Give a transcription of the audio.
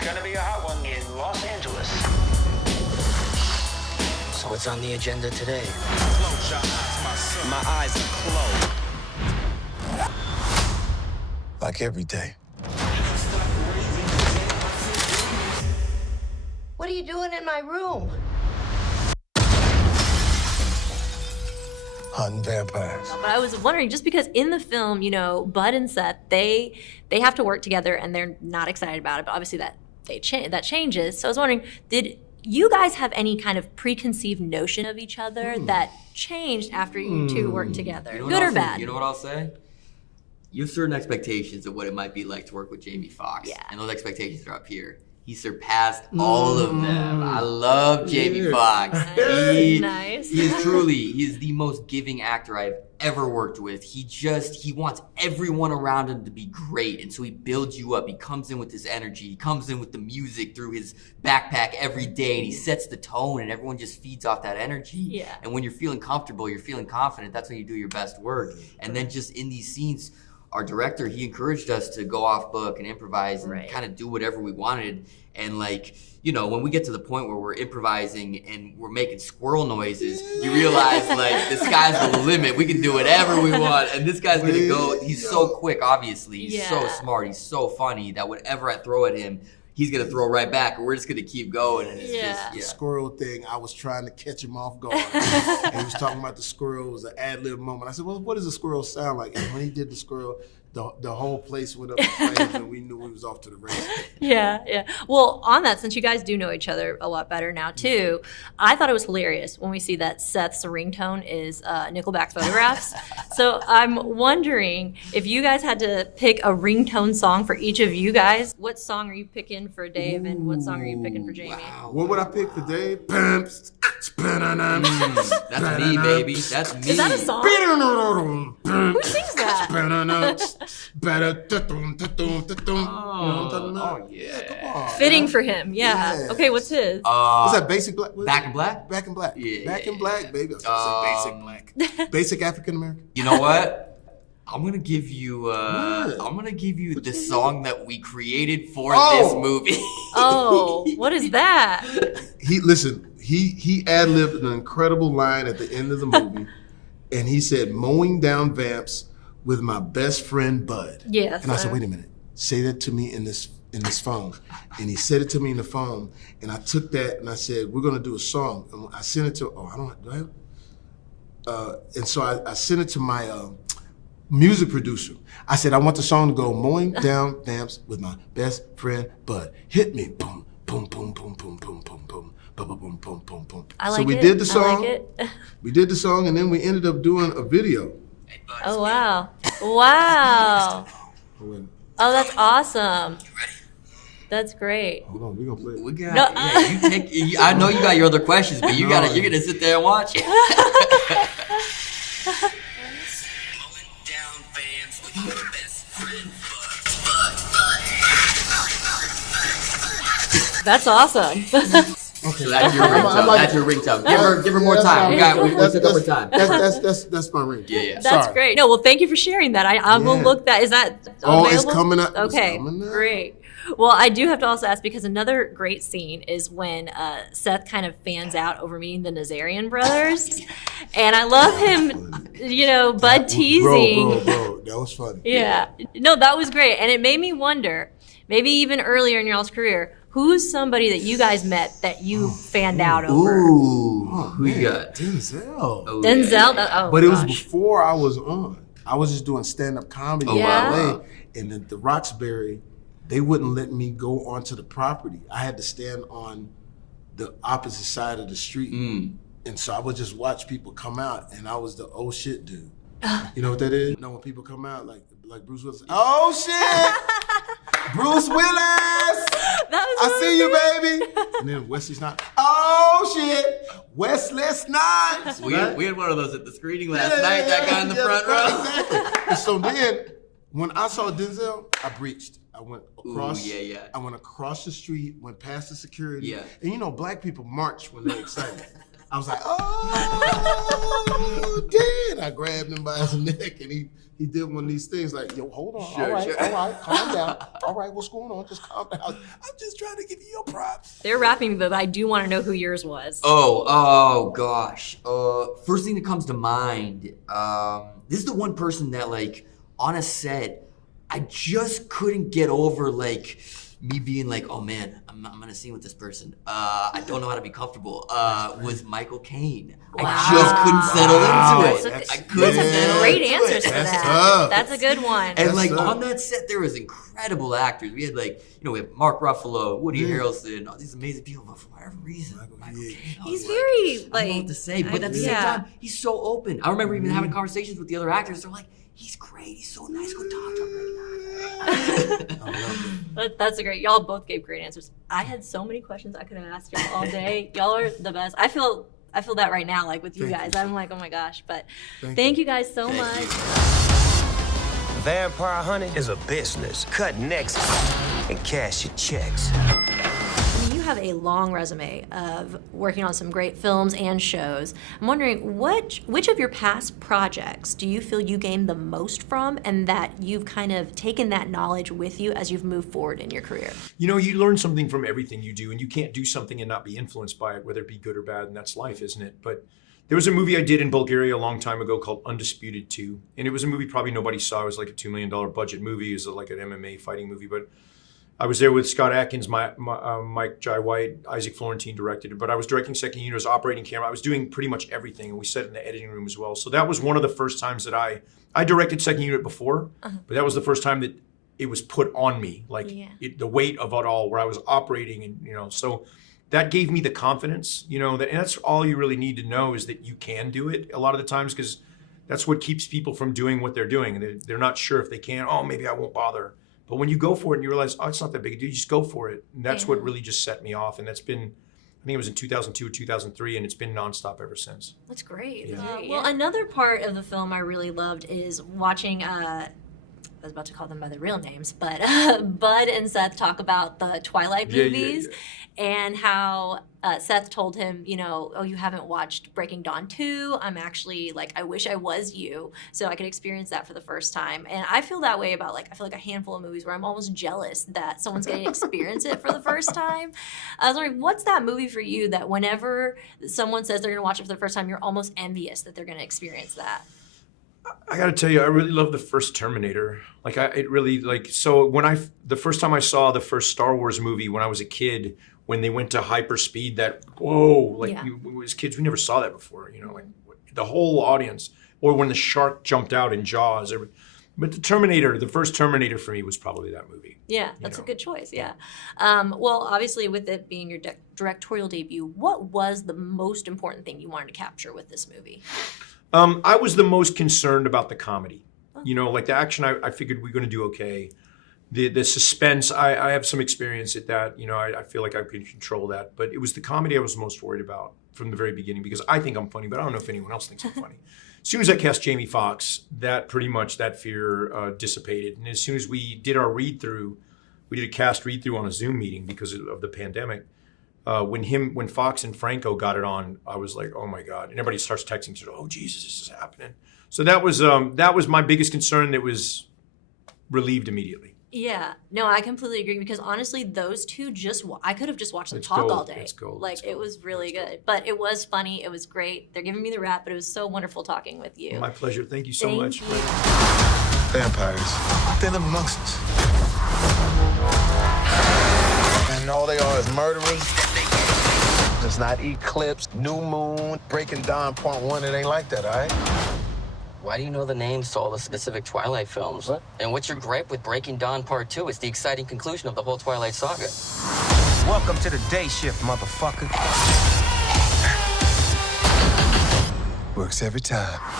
It's gonna be a hot one in Los Angeles. So what's on the agenda today? Close your eyes, my son. My eyes are closed. Like every day. What are you doing in my room? Hunting vampires. But I was wondering, just because in the film, you know, Bud and Seth, they have to work together and they're not excited about it, but obviously that changes. So I was wondering, did you guys have any kind of preconceived notion of each other that changed after you two worked together, You know good or I'll say? bad? You know what I'll say? You have certain expectations of what it might be like to work with Jamie Foxx. Yeah. And those expectations are up here. He surpassed all of them. I love Jamie Foxx. Nice. He is the most giving actor I've ever worked with. He wants everyone around him to be great. And so he builds you up. He comes in with his energy. He comes in with the music through his backpack every day, and he sets the tone, and everyone just feeds off that energy. Yeah. And when you're feeling comfortable, you're feeling confident, that's when you do your best work. And then just in these scenes, our director, he encouraged us to go off book and improvise and kind of do whatever we wanted. And like, you know, when we get to the point where we're improvising and we're making squirrel noises, you realize like the sky's the limit. We can do whatever we want. And this guy's gonna go, he's so quick, obviously. He's so smart, he's so funny that whatever I throw at him, he's gonna throw right back, and we're just gonna keep going. And it's just, The squirrel thing, I was trying to catch him off guard. And he was talking about the squirrel. It was an ad-lib moment. I said, well, what does a squirrel sound like? And when he did the squirrel, the whole place went up in flames, and we knew we was off to the races. Yeah. Well, on that, since you guys do know each other a lot better now too, I thought it was hilarious when we see that Seth's ringtone is Nickelback's Photographs. So I'm wondering if you guys had to pick a ringtone song for each of you guys, what song are you picking for Dave and what song are you picking for Jamie? wow. What would I pick for Dave? That's me, baby. That's me. Is that a song? Who sings that? Oh, yeah. Come on. Fitting for him, yeah. Yes. Okay, what's his? Was that Basic Black? Back in Black? Back in Black. Yeah, Back in yeah, Black, yeah. baby. I was gonna say Basic Black. Basic African American. You know what? I'm gonna give you the song that we created for this movie. Oh, what is that? He ad-libbed an incredible line at the end of the movie, and he said, "Mowing down vamps with my best friend Bud." Yes. And I said, "Wait a minute, say that to me in this phone." And he said it to me in the phone, and I took that and I said, "We're gonna do a song." And I sent it to and so I sent it to my music producer. I said, "I want the song to go mowing down vamps with my best friend Bud. Hit me, boom, boom, boom, boom, boom, boom, boom, boom, boom, boom, boom, boom, boom." I like so we it. did the song. I like it. We did the song, and then we ended up doing a video. Oh, wow. Wow. Oh, that's awesome. That's great. Hold on, we gonna play it. We got. No, I know you got your other questions, but you're gonna sit there and watch it. That's awesome. Okay, So that's your ringtone. That's your ringtone. Give her more time. We took up her time. That's my ring. Yeah. That's Sorry. great. No, well, thank you for sharing that. I will look that. Is that available? Oh, it's coming up. It's Okay, coming up. great. Well, I do have to also ask, because another great scene is when Seth kind of fans out over meeting the Nazarian brothers. And I love him, Bud teasing. Bro, that was funny. Yeah. No, that was great. And it made me wonder, maybe even earlier in your all's career, who's somebody that you guys met that you fanned out over? Ooh. Oh, Who you man, got? Denzel. Oh, Denzel? yeah. Oh, But it was gosh. before I was on. I was just doing stand-up comedy in Yeah. LA, and the Roxbury, they wouldn't let me go onto the property. I had to stand on the opposite side of the street. And so I would just watch people come out, and I was the oh shit dude. You know what that is? You know when people come out like Bruce Willis, oh shit! Bruce Willis! That was I see you, baby! And then Wesley Snipes, oh shit! Wesley Snipes! We had one of those at the screening last night. That guy in the front row. Exactly. And so then, when I saw Denzel, I breached. I went across. Ooh, yeah. I went across the street, went past the security. Yeah. And black people march when they're excited. I was like, oh, Dan. I grabbed him by his neck, and he did one of these things like, yo, hold on. Sure, all sure. right, calm down. All right, what's going on? Just calm down. I'm just trying to give you your props. They're rapping, but I do want to know who yours was. Oh gosh. First thing that comes to mind, this is the one person that, like, on a set, I just couldn't get over, like, me being like, oh man, I'm gonna scene with this person. I don't know how to be comfortable. Was Michael Caine. Wow. I just couldn't settle into it. I couldn't Those are settle great into answers it. for That's that. tough. That's a good one. And That's like tough. on that set, there was incredible actors. We had, like, we have Mark Ruffalo, Woody Harrelson, all these amazing people. But for whatever reason, Michael Caine. He's I was very, I don't know what to say, but at the same yeah. time, he's so open. I remember even having conversations with the other actors. They're like, he's great. He's so nice. Go talk to him right now. That's a great. Y'all both gave great answers. I had so many questions I could have asked y'all all day. Y'all are the best. I feel that right now, like with you guys. I'm like, oh my gosh. But thank you guys so much. Vampire hunting is a business. Cut necks and cash your checks. You have a long resume of working on some great films and shows. I'm wondering, which of your past projects do you feel you gained the most from, and that you've kind of taken that knowledge with you as you've moved forward in your career? You learn something from everything you do, and you can't do something and not be influenced by it, whether it be good or bad, and that's life, isn't it? But there was a movie I did in Bulgaria a long time ago called Undisputed 2, and it was a movie probably nobody saw. It was like a $2 million budget movie. It was like an MMA fighting movie, but I was there with Scott Atkins, Mike Jai White, Isaac Florentine directed it, but I was directing second unit, I was operating camera. I was doing pretty much everything, and we set it in the editing room as well. So that was one of the first times that I directed second unit before, but that was the first time that it was put on me, like the weight of it all, where I was operating, and so that gave me the confidence, and that's all you really need to know, is that you can do it a lot of the times, because that's what keeps people from doing what they're doing. They're not sure if they can. Oh, maybe I won't bother. But when you go for it and you realize, oh, it's not that big a deal, you just go for it. And that's what really just set me off. And that's been, I think it was in 2002 or 2003, and it's been nonstop ever since. That's great. Yeah. Well, another part of the film I really loved is watching, I was about to call them by their real names, but Bud and Seth talk about the Twilight movies and how Seth told him, oh, you haven't watched Breaking Dawn 2. I'm actually, like, I wish I was you so I could experience that for the first time. And I feel that way about, like, I feel like a handful of movies where I'm almost jealous that someone's getting to experience it for the first time. I was wondering, what's that movie for you that whenever someone says they're going to watch it for the first time, you're almost envious that they're going to experience that? I got to tell you, I really love the first Terminator. So the first time I saw the first Star Wars movie when I was a kid, when they went to hyperspeed, as kids, we never saw that before, like the whole audience, or when the shark jumped out in Jaws. But the first Terminator for me was probably that movie. Yeah, that's a good choice, yeah. Well, obviously with it being your directorial debut, what was the most important thing you wanted to capture with this movie? I was the most concerned about the comedy. Like the action, I figured we were going to do okay. The suspense, I have some experience at that. I feel like I can control that. But it was the comedy I was most worried about from the very beginning, because I think I'm funny, but I don't know if anyone else thinks I'm funny. As soon as I cast Jamie Foxx, that fear dissipated. And as soon as we did our read-through, we did a cast read-through on a Zoom meeting because of the pandemic. When Foxx and Franco got it on, I was like, oh my God. And everybody starts texting, said, oh Jesus, this is happening. So that was my biggest concern. That was relieved immediately. Yeah, no, I completely agree, because honestly, those two I could have just watched them talk gold. all day. It's gold. Like, it was really good. But it was funny. It was great. They're giving me the rap, but it was so wonderful talking with you. My pleasure. Thank you so much. Vampires, they live amongst us. And all they are is murderers. It's not Eclipse, New Moon, Breaking Dawn, Part 1. It ain't like that, all right? Why do you know the names to all the specific Twilight films? What? And what's your gripe with Breaking Dawn Part 2? It's the exciting conclusion of the whole Twilight saga. Welcome to the day shift, motherfucker. Works every time.